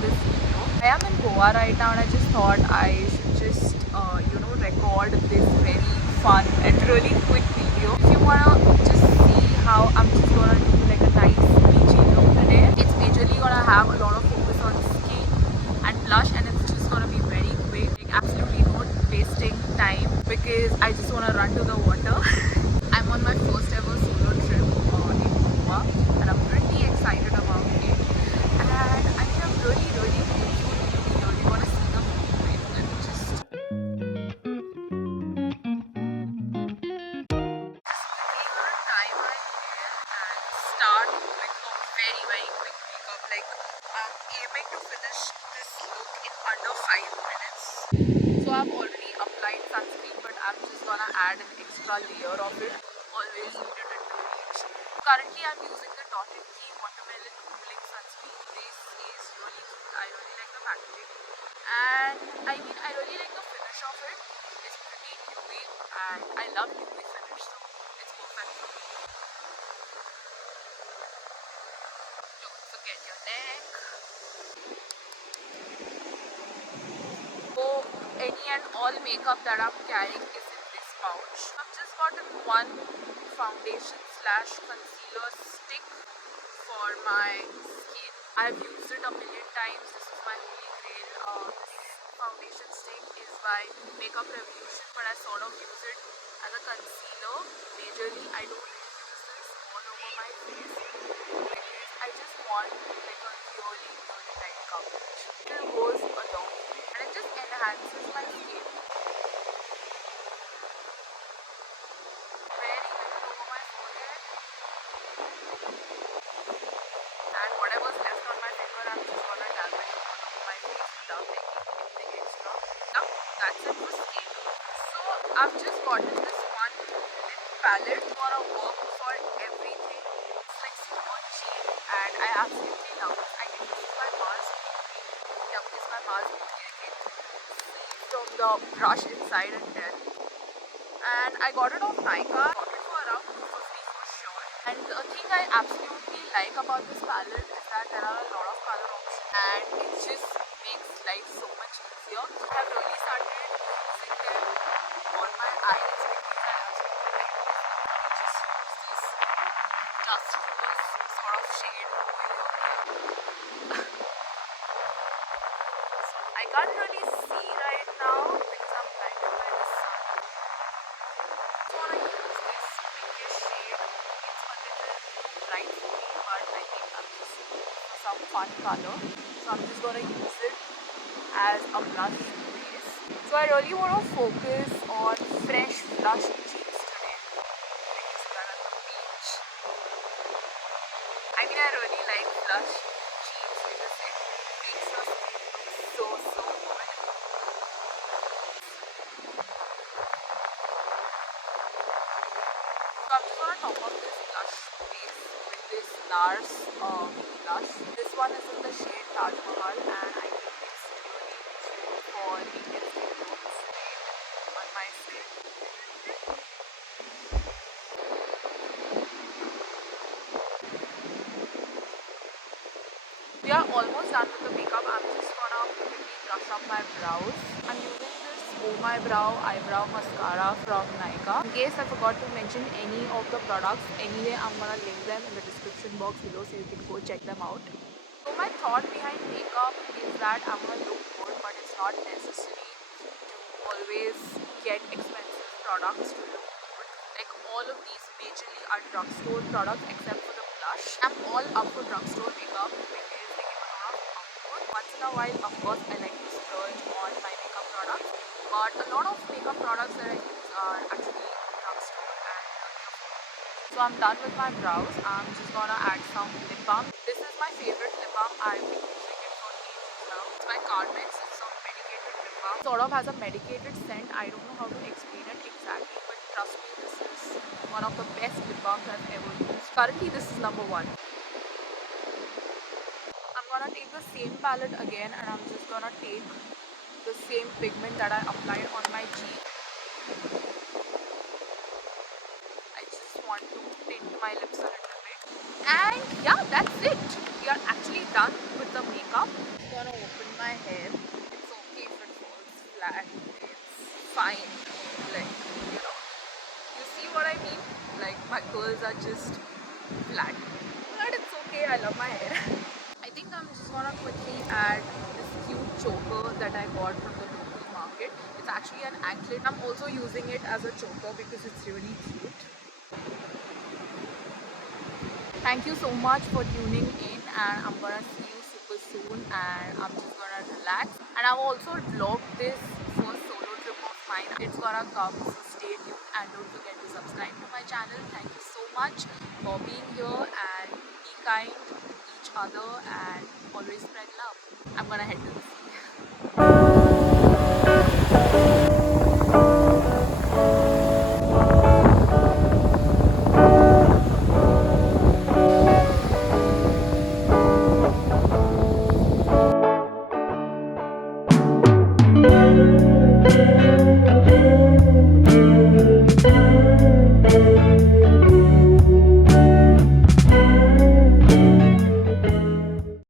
this video. I am in Goa right now and I just thought I should just record this very fun and really quick video. If you wanna just see how I'm just gonna do like a nice beachy look today, it's majorly gonna have a lot of focus on skin and blush, and it's just gonna be very quick, like absolutely not wasting time because I just wanna run to the water. I'm on my first ever solo trip in Goa and I'm pretty excited about it, and I mean I'm really hopeful you really want to see the movement. Let me just tie my hair and start with a very quick makeup. Like I'm aiming to finish this look in under 5 minutes. So I've already applied sunscreen, but I'm just gonna add an extra layer of it. Always needed it to reach. Currently I'm using the Dot & Key Watermelon Cooling Sunscreen. This is really cute. I really like the packaging. And I mean I really like the finish of it. It's pretty dewy and I love dewy finish, so it's perfect for me. Don't forget your neck. So any and all makeup that I'm carrying is in this pouch. I've just gotten one foundation / concealer stick for my skin. I've used it a million times. This is my holy grail. This foundation stick is by Makeup Revolution, but I sort of use it as a concealer. Majorly, I don't use this all over my face because I just want like a really light coverage. It goes a long way and it just enhances my skin. Very little over my forehead, and whatever's left on my finger, I'm just gonna dab it all over my face without taking anything extra. Now that's it for skin. So I've just gotten this one lip palette. It's gonna work for everything. It's like super cheap and I absolutely love it. I can use my mask. Yep, this is my mask. You can see from the brush inside and tell. And I got it off Nykaa. I got it for around 250 for sure. And the thing I absolutely like about this palette is that there are a lot of color options and it just makes life so much easier. I have really started using them on my eyes because I absolutely like this. I just use this dust rose sort of shade over here. So I can't really see right now because I'm blinded by the sun. I want to use this pinkish shade. It's a little bright for me, but I think I'm just looking for some fun color. So I'm just going to use it as a blush base. So I really want to focus on fresh blush cheeks today because we are at the beach. I mean I really like blush cheeks because it makes your skin look so good. So I'm just gonna top up this blush base with this NARS blush. This one is in the shade Taj Mahal and I think it's really cute for Indian skin tones on my skin. We are almost done with the makeup. I'm just gonna quickly brush up my brows. I'm using this Oh My Brow eyebrow mascara from Nykaa. In case I forgot to mention any of the products, anyway I'm gonna link them in the description box below so you can go check them out. So my thought behind makeup is that I'm gonna look good, but it's not necessary to always get expensive products to look good. Like all of these majorly are drugstore products except for the blush. I'm all up for drugstore makeup because they give a lot of comfort. Once in a while, of course, I like to splurge on my makeup products, but a lot of makeup products that I use are actually drugstore and really affordable. So I'm done with my brows. I'm just gonna add some lip balm. This is my favorite lip balm. I've been using it for ages now. It's by Carmex. It's a medicated lip balm. Sort of has a medicated scent. I don't know how to explain it exactly, but trust me, this is one of the best lip balms I've ever used. Currently, this is number 1. I'm gonna take the same palette again and I'm just gonna take the same pigment that I applied on my cheek. I just want to tint my lips a little bit. And yeah, that's it. We are actually done with the makeup. gonna open my hair. It's okay if it falls flat. It's fine. Like, you see what I mean? Like, my curls are just flat. But it's okay, I love my hair. I think I'm just gonna quickly add this cute choker that I got from the local market. It's actually an anklet. I'm also using it as a choker because it's really cute. Thank you so much for tuning in, and I'm gonna see you super soon, and I'm just gonna relax. And I've also vlogged this first solo trip of mine. It's gonna come, so stay tuned and don't forget to subscribe to my channel. Thank you so much for being here, and be kind to each other and always spread love. I'm gonna head to the sea.